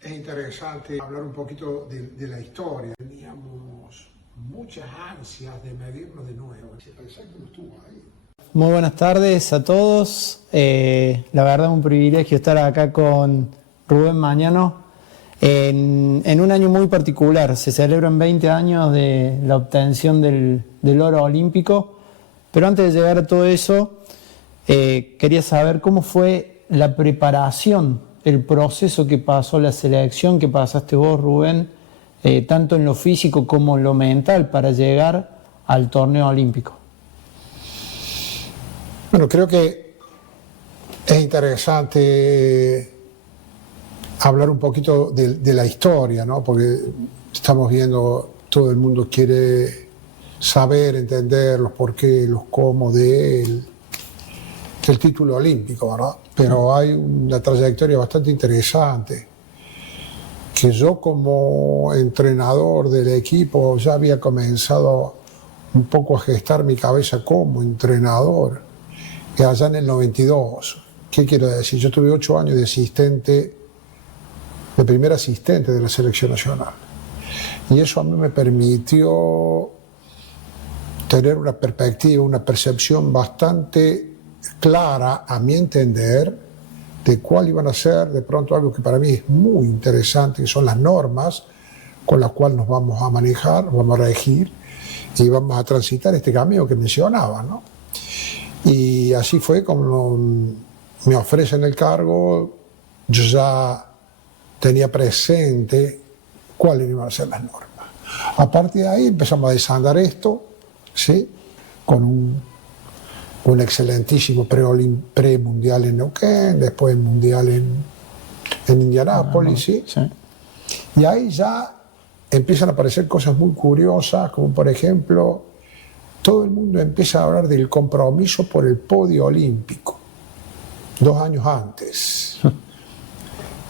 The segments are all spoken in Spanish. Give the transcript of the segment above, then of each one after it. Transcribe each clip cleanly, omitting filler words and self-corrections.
Es interesante hablar un poquito de la historia. Teníamos muchas ansias de medirnos de nuevo. Exacto, estuvo ahí. Muy buenas tardes a todos. La verdad es un privilegio estar acá con Rubén Mañano en un año muy particular. Se celebran 20 años de la obtención del oro olímpico. Pero antes de llegar a todo eso, quería saber cómo fue la preparación, el proceso que pasó la selección, que pasaste vos, Rubén, tanto en lo físico como en lo mental para llegar al torneo olímpico. Bueno, creo que es interesante hablar un poquito de la historia, ¿no? Porque estamos viendo, todo el mundo quiere saber, entender los porqué, los cómo del título olímpico, ¿verdad? Pero hay una trayectoria bastante interesante, que yo como entrenador del equipo ya había comenzado un poco a gestar mi cabeza como entrenador, y allá en el 92. ¿Qué quiero decir? Yo tuve 8 años de primer asistente de la selección nacional. Y eso a mí me permitió tener una perspectiva, una percepción bastante clara, a mi entender, de cuál iban a ser de pronto algo que para mí es muy interesante, que son las normas con las cuales nos vamos a manejar, vamos a regir y vamos a transitar este camino que mencionaba, ¿no? Y así fue como me ofrecen el cargo. Yo ya tenía presente cuáles iban a ser las normas. A partir de ahí empezamos a desandar esto, ¿sí? Con un excelentísimo pre-mundial en Neuquén, después el mundial en Indianápolis, ¿sí? Sí. Y ahí ya empiezan a aparecer cosas muy curiosas, como por ejemplo, todo el mundo empieza a hablar del compromiso por el podio olímpico, 2 años antes.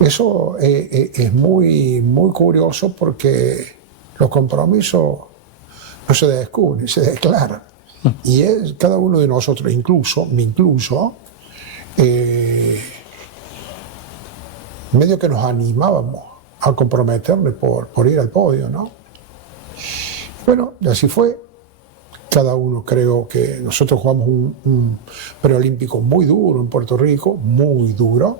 Eso es muy, muy curioso, porque los compromisos no se descubren, se declaran. Y es cada uno de nosotros, incluso, me incluyo, medio que nos animábamos a comprometernos por ir al podio, ¿no? Bueno, y así fue. Cada uno, creo que nosotros jugamos un preolímpico muy duro en Puerto Rico, muy duro,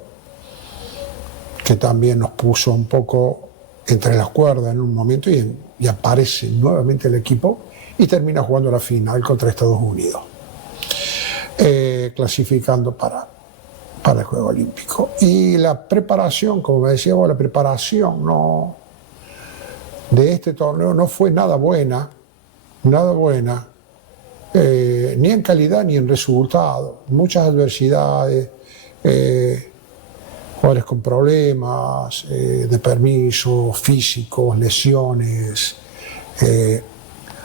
que también nos puso un poco entre las cuerdas en un momento, y aparece nuevamente el equipo y termina jugando la final contra Estados Unidos, clasificando para el Juego Olímpico. Y la preparación, como me decía vos, la preparación de este torneo no fue nada buena, ni en calidad ni en resultado. Muchas adversidades, jugadores con problemas de permisos físicos, lesiones,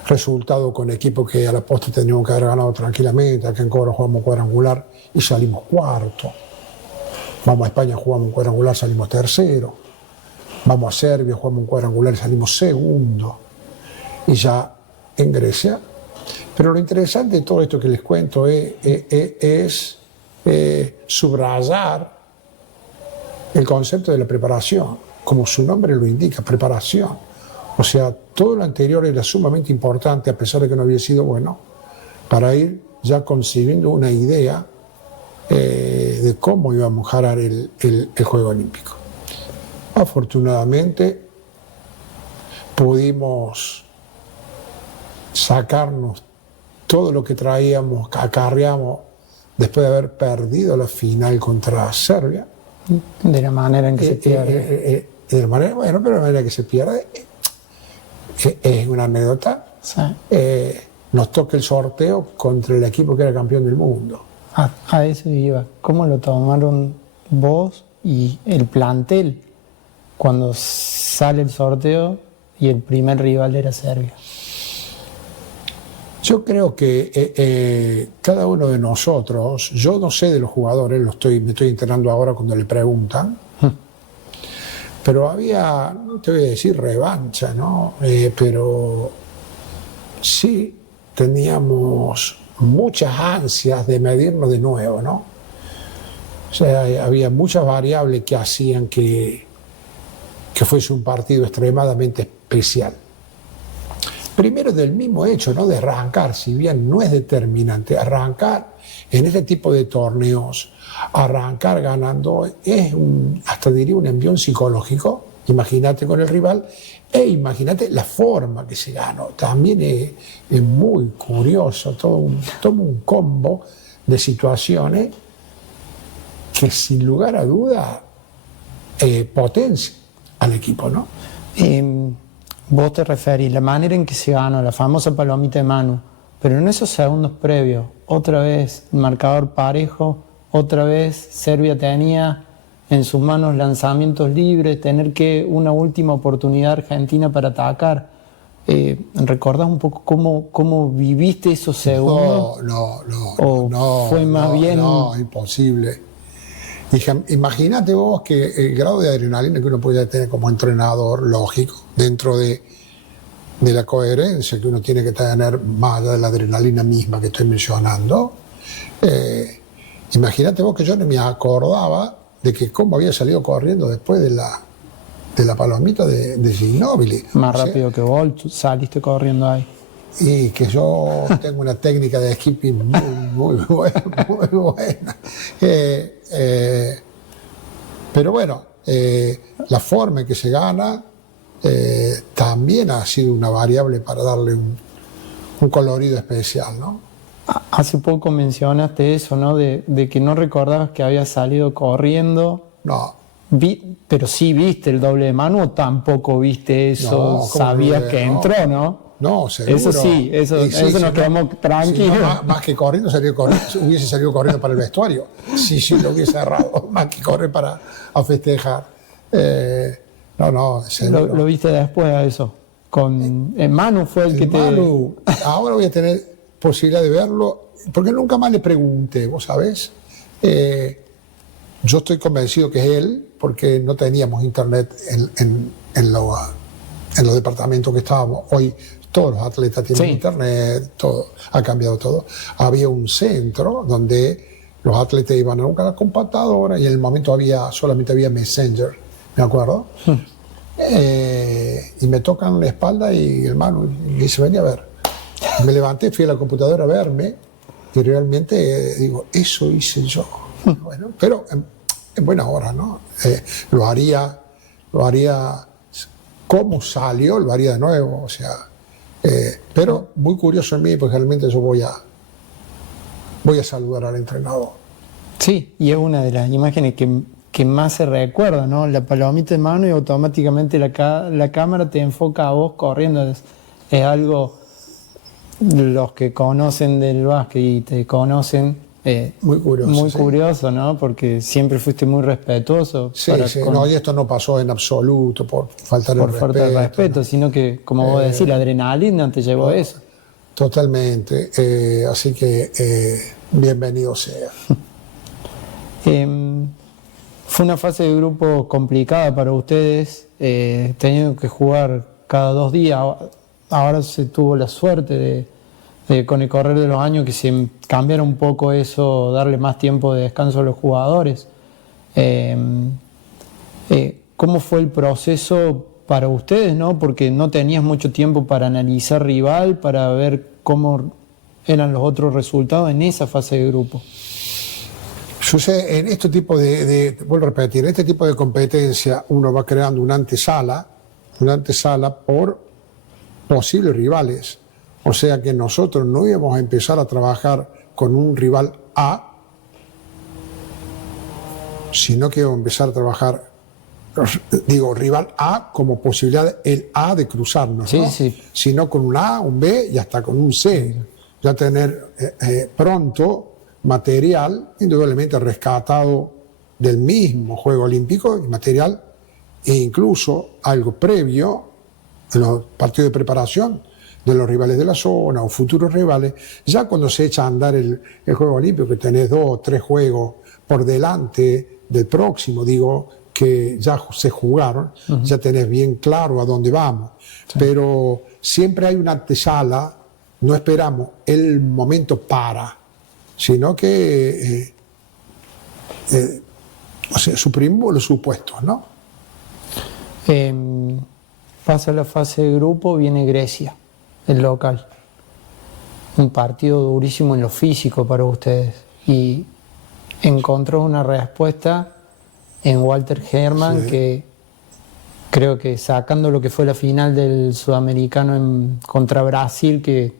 resultado con equipos que a la postre tendríamos que haber ganado tranquilamente. Acá en Cobra jugamos cuadrangular y salimos cuarto. Vamos a España, jugamos un cuadrangular, salimos tercero. Vamos a Serbia, jugamos un cuadrangular y salimos segundo. Y ya en Grecia. Pero lo interesante de todo esto que les cuento es subrayar el concepto de la preparación, como su nombre lo indica, preparación. O sea, todo lo anterior era sumamente importante, a pesar de que no había sido bueno, para ir ya concibiendo una idea de cómo íbamos a ganar el Juego Olímpico. Afortunadamente pudimos sacarnos todo lo que traíamos, acarreamos, después de haber perdido la final contra Serbia. De la manera en que se pierde. De la manera, bueno, pero la manera que se pierde es una anécdota. Sí. Nos toca el sorteo contra el equipo que era campeón del mundo. A eso iba. ¿Cómo lo tomaron vos y el plantel cuando sale el sorteo y el primer rival era Serbia? Yo creo que cada uno de nosotros, yo no sé de los jugadores, me estoy enterando ahora cuando le preguntan, pero había, no te voy a decir revancha, ¿no? Pero sí teníamos muchas ansias de medirnos de nuevo, ¿no? O sea, había muchas variables que hacían que que fuese un partido extremadamente especial. Primero del mismo hecho, ¿no?, de arrancar, si bien no es determinante, arrancar en este tipo de torneos, arrancar ganando, es hasta diría un envión psicológico, imagínate con el rival, e imagínate la forma que se ganó. También es muy curioso, todo un combo de situaciones que sin lugar a duda potencia al equipo, ¿no? Vos te referís la manera en que se ganó, la famosa palomita de Manu, pero en esos segundos previos, otra vez el marcador parejo, otra vez Serbia tenía en sus manos lanzamientos libres, tener que una última oportunidad Argentina para atacar. ¿Recordás un poco cómo viviste esos segundos? No, fue más bien... No, imposible. Imagínate vos que el grado de adrenalina que uno puede tener como entrenador, lógico, dentro de la coherencia que uno tiene que tener más allá de la adrenalina misma que estoy mencionando. Imagínate vos que yo no me acordaba de que cómo había salido corriendo después de la palomita de Ginóbili. Más rápido que vos saliste corriendo ahí. Y que yo tengo una técnica de skipping muy buena. Pero bueno, la forma en que se gana también ha sido una variable para darle un colorido especial, ¿no? Hace poco mencionaste eso, ¿no? De que no recordabas que había salido corriendo. No. Pero sí viste el doble de Manu, o tampoco viste eso, no, sabías que entró, ¿no? No, seguro. Eso sí, eso nos quedamos tranquilos. No, más que corriendo, hubiese salido corriendo para el vestuario. Sí, lo hubiese agarrado, más que correr a festejar. Seguro. ¿Lo viste después a eso? Con Manu fue el que Manu, ahora voy a tener posibilidad de verlo, porque nunca más le pregunté, ¿vos sabés? Yo estoy convencido que es él, porque no teníamos internet en los departamentos que estábamos. Hoy todos los atletas tienen internet, todo, ha cambiado todo. Había un centro donde los atletas iban a una computadora y en el momento solamente había Messenger, me acuerdo. Y me tocan la espalda y el Manu dice, vení a ver. Me levanté, fui a la computadora a verme y realmente digo, eso hice yo. Bueno, pero en buena hora, ¿no? Lo haría como salió, lo haría de nuevo, o sea, pero muy curioso en mí, porque realmente yo voy a saludar al entrenador. Sí, y es una de las imágenes que más se recuerda, ¿no? La palomita de Manu y automáticamente la cámara te enfoca a vos corriendo. Es algo, los que conocen del básquet y te conocen, muy curioso, ¿no? Porque siempre fuiste muy respetuoso. No, y esto no pasó en absoluto por falta de respeto, ¿no? Sino que, como vos decís, la adrenalina te llevó a eso. Totalmente, así que bienvenido sea. Fue una fase de grupo complicada para ustedes, teniendo que jugar cada 2 días. Ahora se tuvo la suerte de con el correr de los años que se cambiara un poco eso, darle más tiempo de descanso a los jugadores. ¿Cómo fue el proceso para ustedes, ¿no? Porque no tenías mucho tiempo para analizar rival, para ver cómo eran los otros resultados en esa fase de grupo. Sucede en este tipo vuelvo a repetir, en este tipo de competencia uno va creando una antesala por posibles rivales. O sea que nosotros no íbamos a empezar a trabajar con un rival A, sino que íbamos a empezar a trabajar, rival A como posibilidad, el A de cruzarnos, ¿no? Sino con un A, un B y hasta con un C. Ya tener pronto material, indudablemente rescatado del mismo Juego Olímpico, y material e incluso algo previo en los partidos de preparación de los rivales de la zona o futuros rivales. Ya cuando se echa a andar el Juego Olímpico, que tenés 2 o 3 juegos por delante del próximo, que ya se jugaron, ya tenés bien claro a dónde vamos. Sí. Pero siempre hay una antesala, no esperamos el momento sino que suprimimos los supuestos, ¿no? Pasa la fase de grupo, viene Grecia, el local. Un partido durísimo en lo físico para ustedes. Y encontró una respuesta en Walter Hermann, que creo que sacando lo que fue la final del Sudamericano contra Brasil, que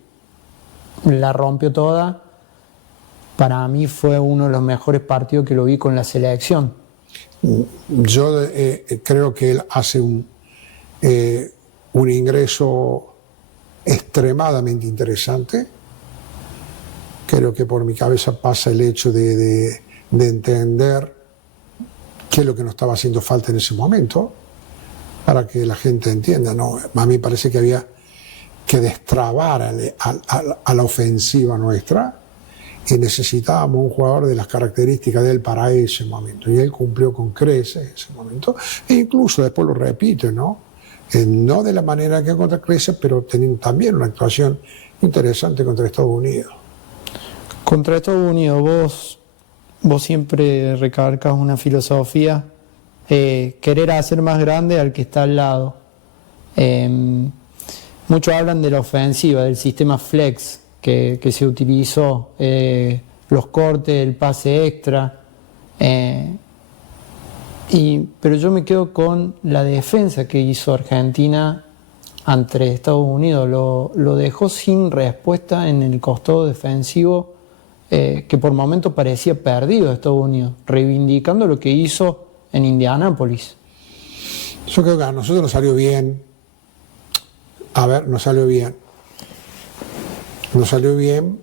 la rompió toda, para mí fue uno de los mejores partidos que lo vi con la selección. Yo creo que él hace un ingreso extremadamente interesante. Creo que por mi cabeza pasa el hecho de entender qué es lo que nos estaba haciendo falta en ese momento, para que la gente entienda, ¿no? A mí parece que había que destrabar a la ofensiva nuestra y necesitábamos un jugador de las características de él para ese momento. Y él cumplió con creces en ese momento. E incluso después lo repite, ¿no? No de la manera que contra creces, pero teniendo también una actuación interesante contra Estados Unidos. Contra Estados Unidos, vos siempre recargas una filosofía, querer hacer más grande al que está al lado. Muchos hablan de la ofensiva, del sistema flex que se utilizó, los cortes, el pase extra, pero yo me quedo con la defensa que hizo Argentina ante Estados Unidos. Lo dejó sin respuesta en el costado defensivo, que por momentos parecía perdido a Estados Unidos, reivindicando lo que hizo en Indianápolis. Yo creo que a nosotros nos salió bien. Nos salió bien. Nos salió bien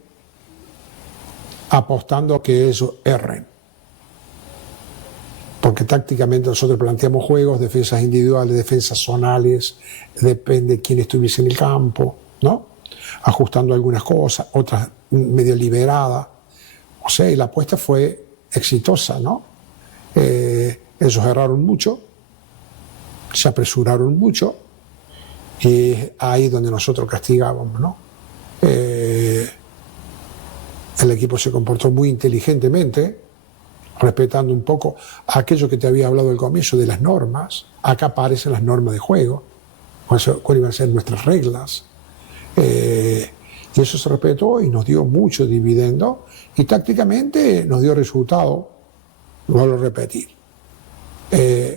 apostando a que ellos erren. Porque tácticamente nosotros planteamos juegos, defensas individuales, defensas zonales, depende de quién estuviese en el campo, ¿no? Ajustando algunas cosas, otras medio liberadas. O sea, y la apuesta fue exitosa, ¿no? Ellos erraron mucho, se apresuraron mucho, y es ahí donde nosotros castigábamos, ¿no? El equipo se comportó muy inteligentemente, respetando un poco aquello que te había hablado al comienzo de las normas. Acá aparecen las normas de juego, cuáles iban a ser nuestras reglas. Y eso se respetó y nos dio mucho dividendo, y tácticamente nos dio resultado. Vuelvo a repetir,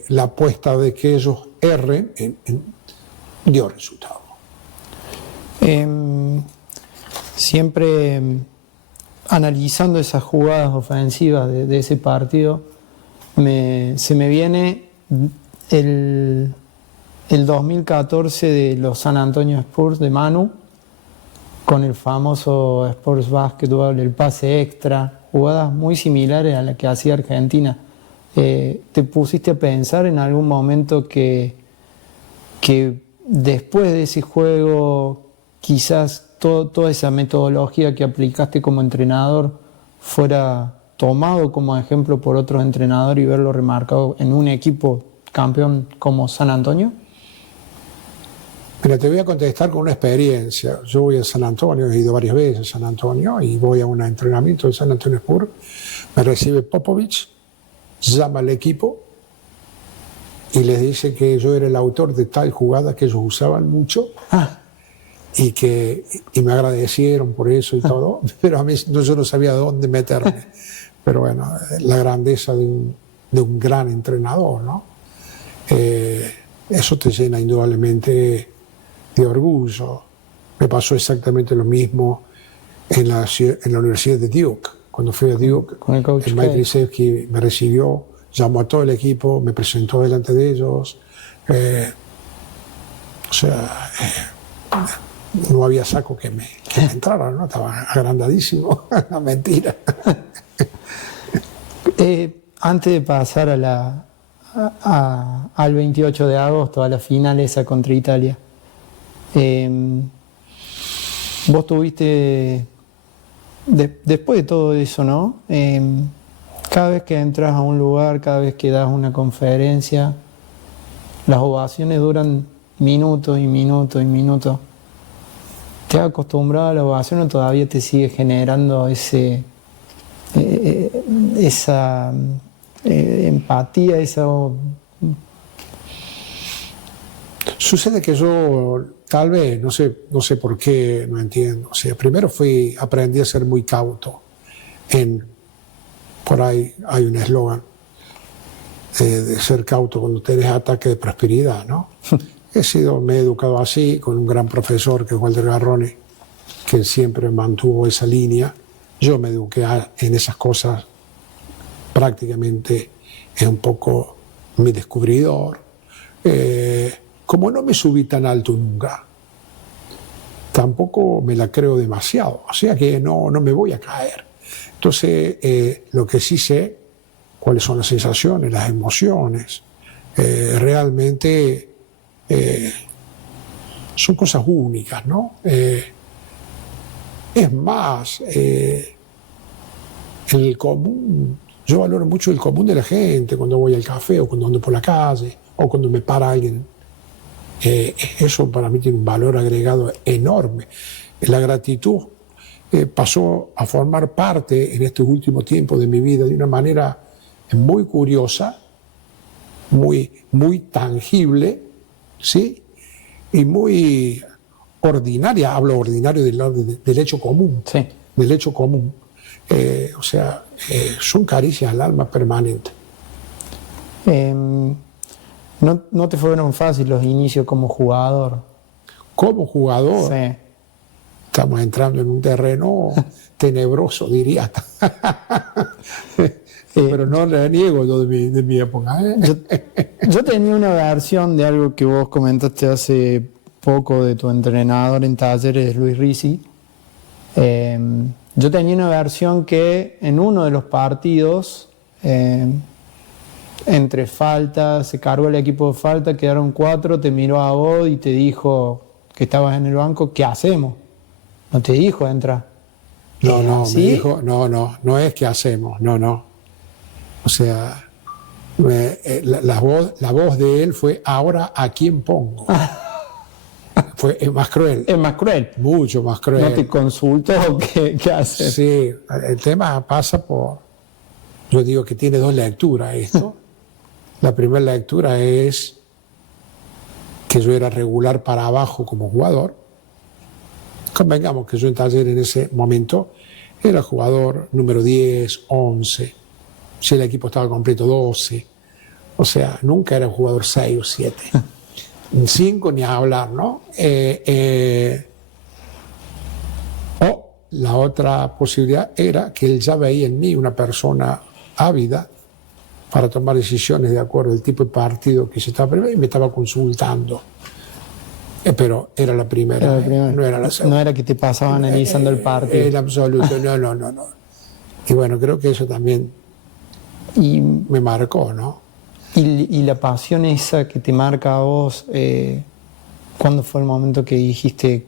la apuesta de que ellos erren dio resultado. Siempre analizando esas jugadas ofensivas de ese partido, se me viene el 2014 de los San Antonio Spurs de Manu, con el famoso Sports Basketball, el pase extra, jugadas muy similares a las que hacía Argentina. ¿Te pusiste a pensar en algún momento que después de ese juego quizás toda esa metodología que aplicaste como entrenador fuera tomado como ejemplo por otros entrenadores y verlo remarcado en un equipo campeón como San Antonio? Mira, te voy a contestar con una experiencia. Yo voy a San Antonio, he ido varias veces a San Antonio y voy a un entrenamiento de San Antonio Spurs. Me recibe Popovich, llama al equipo y les dice que yo era el autor de tal jugada que ellos usaban mucho. Y me agradecieron por eso y todo, pero a mí yo no sabía dónde meterme. Pero bueno, la grandeza de un gran entrenador, ¿no? Eso te llena indudablemente de orgullo. Me pasó exactamente lo mismo en la Universidad de Duke. Cuando fui a Duke, con el coach Mike Krzyzewski me recibió, llamó a todo el equipo, me presentó delante de ellos. No había saco que me entrara, ¿no? Estaba agrandadísimo. No, mentira. Antes de pasar al 28 de agosto, a la final esa contra Italia, vos tuviste, después de todo eso, ¿no? Cada vez que entras a un lugar, cada vez que das una conferencia, las ovaciones duran minutos y minutos y minutos. ¿Te has acostumbrado a la ovación o todavía te sigue generando esa empatía, Sucede que yo, tal vez, no sé por qué, no entiendo. O sea, primero aprendí a ser muy cauto. Por ahí hay un eslogan de ser cauto cuando tenés ataque de prosperidad, ¿no? Me he educado así, con un gran profesor que es Walter Garrone, que siempre mantuvo esa línea. Yo me eduqué en esas cosas, prácticamente es un poco mi descubridor. Como no me subí tan alto nunca, tampoco me la creo demasiado, o sea que no me voy a caer. Entonces, lo que sí sé, cuáles son las sensaciones, las emociones, realmente son cosas únicas, ¿no? Es más, el común, yo valoro mucho el común de la gente cuando voy al café o cuando ando por la calle o cuando me para alguien. Eso para mí tiene un valor agregado enorme. La gratitud pasó a formar parte en estos últimos tiempos de mi vida de una manera muy curiosa, muy tangible, ¿sí? Y muy ordinaria. Hablo ordinario del hecho común. Sí. Del hecho común. Son caricias al alma permanentes. No te fueron fáciles los inicios como jugador. Como jugador, Sí. estamos entrando en un terreno tenebroso, diría. Pero no le niego yo de mi época. Yo tenía una versión de algo que vos comentaste hace poco de tu entrenador en Talleres, Luis Risi. Yo tenía una versión que en uno de los partidos, entre faltas, se cargó el equipo de falta, quedaron 4, te miró a vos y te dijo que estabas en el banco, ¿qué hacemos? No te dijo, entra. No, ¿Sí? me dijo, no es que hacemos, no. O sea, la voz de él fue, ahora ¿a quién pongo? Es más cruel. Es más cruel. Mucho más cruel. ¿No te consultó qué haces? Sí, el tema pasa por, yo digo que tiene dos lecturas esto. La primera lectura es que yo era regular para abajo como jugador. Convengamos que yo en Talleres en ese momento era jugador número 10, 11. Si el equipo estaba completo, 12. O sea, nunca era un jugador 6 o 7. 5 ni a hablar, ¿no? O la otra posibilidad era que él ya veía en mí una persona ávida para tomar decisiones de acuerdo al tipo de partido que se estaba previendo y me estaba consultando. Pero era la primera, no era la segunda. No era que te pasaba analizando el partido. En absoluto, no. Y bueno, creo que eso también me marcó, ¿no? Y la pasión esa que te marca a vos, ¿cuándo fue el momento que dijiste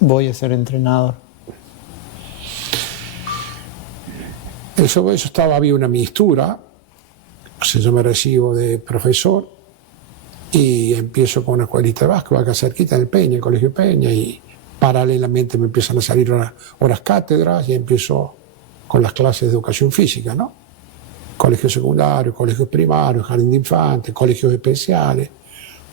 voy a ser entrenador? Había una mistura. O sea, yo me recibo de profesor y empiezo con una escuelita de básquetbol acá cerquita en el Peña, el Colegio Peña, y paralelamente me empiezan a salir horas cátedras y empiezo con las clases de educación física, ¿no? Colegios secundarios, colegios primarios, jardín de infantes, colegios especiales.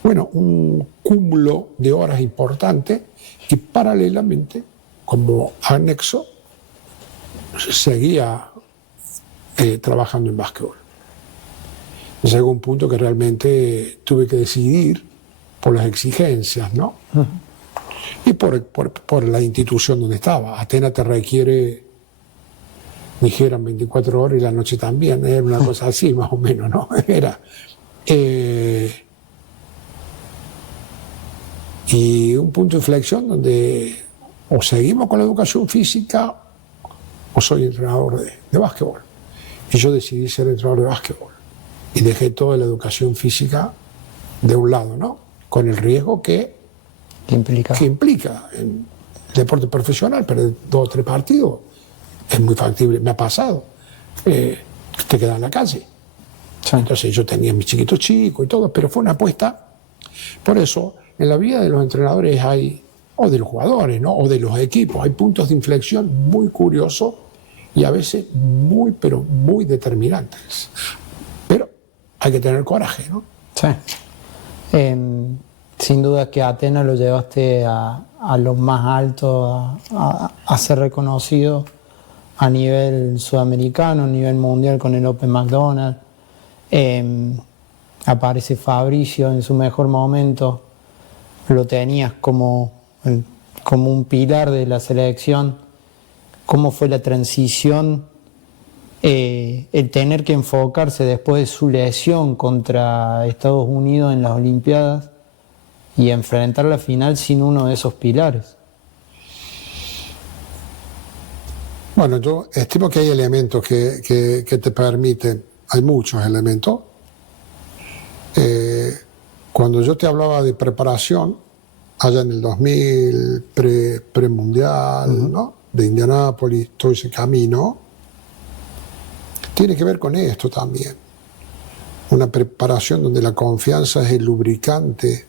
Bueno, un cúmulo de horas importante y paralelamente, como anexo, seguía trabajando en básquetbol. Llegó un punto que realmente tuve que decidir por las exigencias, ¿no? Uh-huh. Y por la institución donde estaba. Atenas te requiere, dijeran 24 horas y la noche también, era una cosa así más o menos, ¿no? Era. Y un punto de inflexión donde o seguimos con la educación física o soy entrenador de básquetbol. Y yo decidí ser entrenador de básquetbol. Y dejé toda la educación física de un lado, ¿no? Con el riesgo que implica en deporte profesional, pero 2 o 3 partidos es muy factible. Me ha pasado. Te quedas en la calle. Sí. Entonces yo tenía mis chiquitos chicos y todo, pero fue una apuesta. Por eso, en la vida de los entrenadores o de los jugadores, ¿no? O de los equipos, hay puntos de inflexión muy curiosos y a veces pero muy determinantes. Pero hay que tener coraje, ¿no? Sí. sin duda que Atenas lo llevaste a lo más alto, a ser reconocido a nivel sudamericano, a nivel mundial con el Open McDonald's. Aparece Fabricio en su mejor momento, lo tenías como un pilar de la selección. ¿Cómo fue la transición? El tener que enfocarse después de su lesión contra Estados Unidos en las Olimpiadas y enfrentar la final sin uno de esos pilares. Bueno, yo estimo que hay elementos que te permiten, hay muchos elementos. Cuando yo te hablaba de preparación, allá en el 2000, premundial, ¿no? De Indianápolis, todo ese camino, tiene que ver con esto también. Una preparación donde la confianza es el lubricante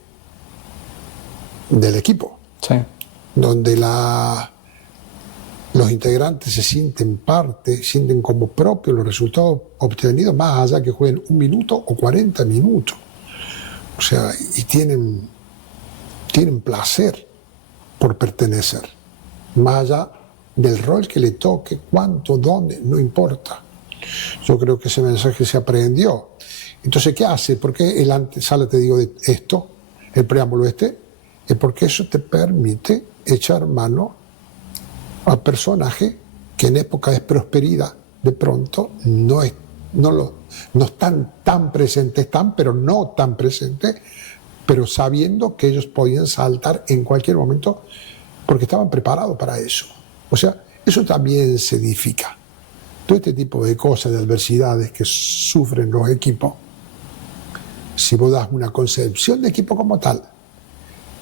del equipo. Sí. Donde los integrantes se sienten parte, sienten como propios los resultados obtenidos, más allá que jueguen 1 minuto o 40 minutos. O sea, y tienen placer por pertenecer, más allá del rol que le toque, cuánto, dónde, no importa. Yo creo que ese mensaje se aprendió. Entonces, ¿qué hace? ¿Por qué el antesala te digo de esto, el preámbulo es porque eso te permite echar mano al personaje que en época de prosperidad de pronto no están tan presentes, pero no tan presentes, pero sabiendo que ellos podían saltar en cualquier momento porque estaban preparados para eso. O sea, eso también se edifica. Todo este tipo de cosas, de adversidades que sufren los equipos, si vos das una concepción de equipo como tal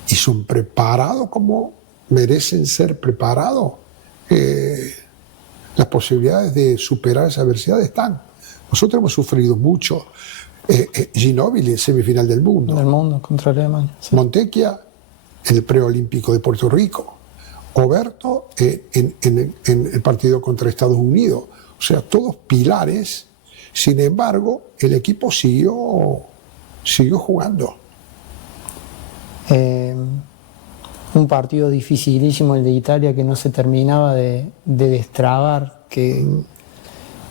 y son preparados como merecen ser preparados, las posibilidades de superar esa adversidad están. Nosotros hemos sufrido mucho. Ginóbili en semifinal del mundo. Del mundo contra Alemania. Sí. Montecchia en el preolímpico de Puerto Rico. Oberto en el partido contra Estados Unidos. O sea, todos pilares. Sin embargo, el equipo siguió jugando. Un partido dificilísimo el de Italia que no se terminaba de destrabar, que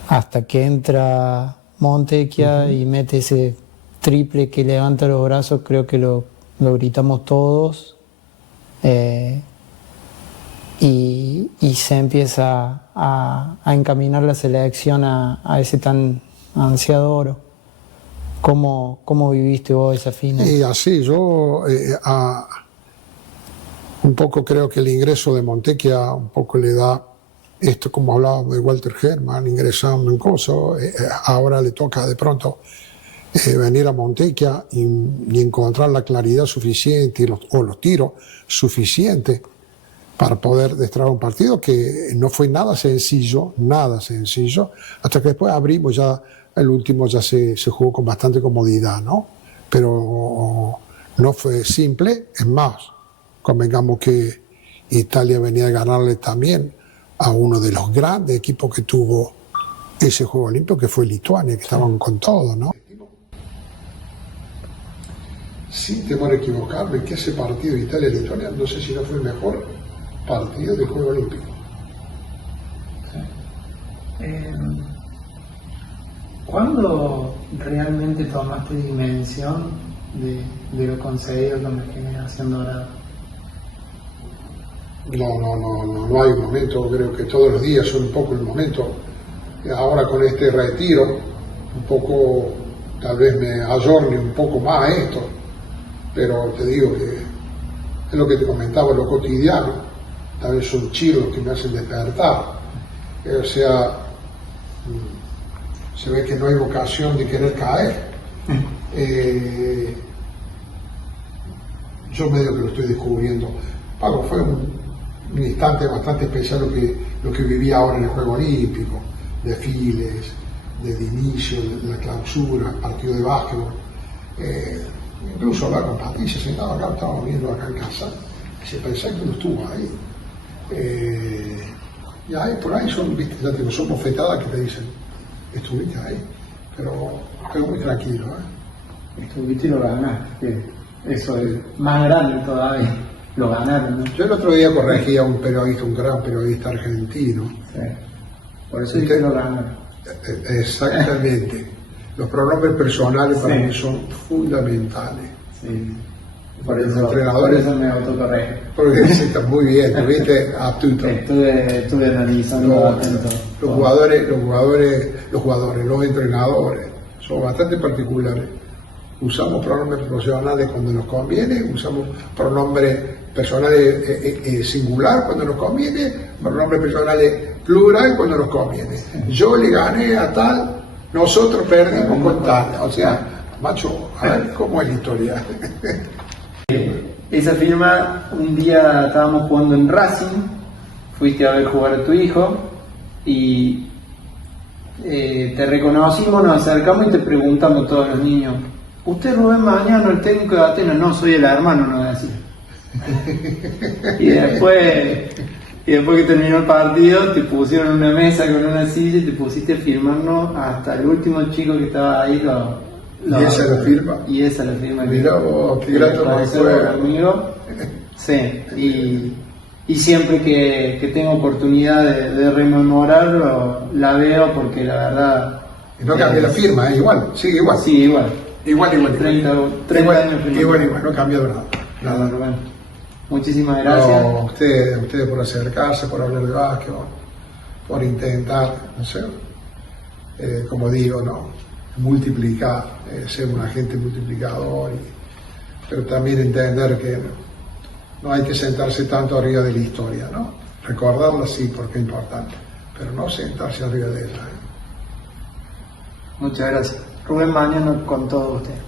hasta que entra Montecchia y mete ese triple que levanta los brazos, creo que lo gritamos todos, y se empieza a encaminar la selección a ese tan ansiado oro. ¿Cómo viviste vos esa final? Y así, yo un poco creo que el ingreso de Montecchia un poco le da esto, como hablábamos de Walter Hermann, ingresando en cosas, ahora le toca de pronto venir a Montecchia y encontrar la claridad suficiente o los tiros suficientes para poder destrabar un partido que no fue nada sencillo, hasta que después abrimos ya, el último ya se jugó con bastante comodidad, ¿no? Pero no fue simple, es más, convengamos que Italia venía a ganarle también a uno de los grandes equipos que tuvo ese Juego Olímpico, que fue Lituania, que estaban con todo, ¿no? Sin temor a equivocarme, que ese partido de Italia-Lituania, no sé si no fue el mejor partido del Juego Olímpico. ¿Cuándo realmente tomaste dimensión de lo conseguido con la generación dorada? No hay un momento, creo que todos los días son un poco el momento. Ahora con este retiro, un poco, tal vez me ayorne un poco más a esto, pero te digo que es lo que te comentaba, lo cotidiano, tal vez son chiros que me hacen despertar. O sea, se ve que no hay vocación de querer caer. Yo medio que lo estoy descubriendo. Pago, fue un instante bastante especial lo que viví ahora en el Juego Olímpico, desfiles, desde inicio, la clausura, partido de básquetbol, incluso hablar con Patricia, sentado acá, estábamos viendo acá en casa, y se pensaba que no estuvo ahí. Y ahí, por ahí son, viste, ya te son bofetadas que te dicen, estuviste ahí, pero muy tranquilo. Estuviste y lo ganaste. eso es más grande todavía. Lo ganaron, ¿no? Yo el otro día corregí a un periodista, un gran periodista argentino. Sí. Por eso dije que lo ganaron. Exactamente. Los pronombres personales para Sí. mí son fundamentales. Sí. Por Por entrenadores. eso me autocorrige. Porque sí, está muy bien, tuviste astuto. Estuve analizando Los, atento. los entrenadores son bastante particulares. Usamos pronombres personales cuando nos conviene, usamos pronombres personales singular cuando nos conviene, pronombres personales plural cuando nos conviene. Yo le gané a tal, nosotros perdimos con tal. O sea, macho, a ver cómo es la historia. Esa firma, un día estábamos jugando en Racing, fuiste a ver jugar a tu hijo y te reconocimos, nos acercamos y te preguntamos todos los niños: ¿usted es Rubén Mañano, el técnico de Atenas? No, soy el hermano, nos decía. Y después que terminó el partido, te pusieron en una mesa con una silla y te pusiste a firmarnos hasta el último chico que estaba ahí. ¿Y esa la firma? Y esa la firma. Mirá vos, qué grato recuerdo conmigo. Sí, y siempre que tengo oportunidad de rememorarlo, la veo porque la verdad... Y no cambia la firma, igual, sigue igual. Sí, igual. Igual. 30 igual, años firmando. igual, no ha cambiado nada. Nada, Rubén. Muchísimas gracias. No, a ustedes por acercarse, por hablar de básquet, por intentar, no sé, como digo, no, multiplicar, ser un agente multiplicador, pero también entender que no hay que sentarse tanto arriba de la historia, ¿no? Recordarla sí, porque es importante, pero no sentarse arriba de ella. Muchas gracias. Rubén Mañano con todos ustedes.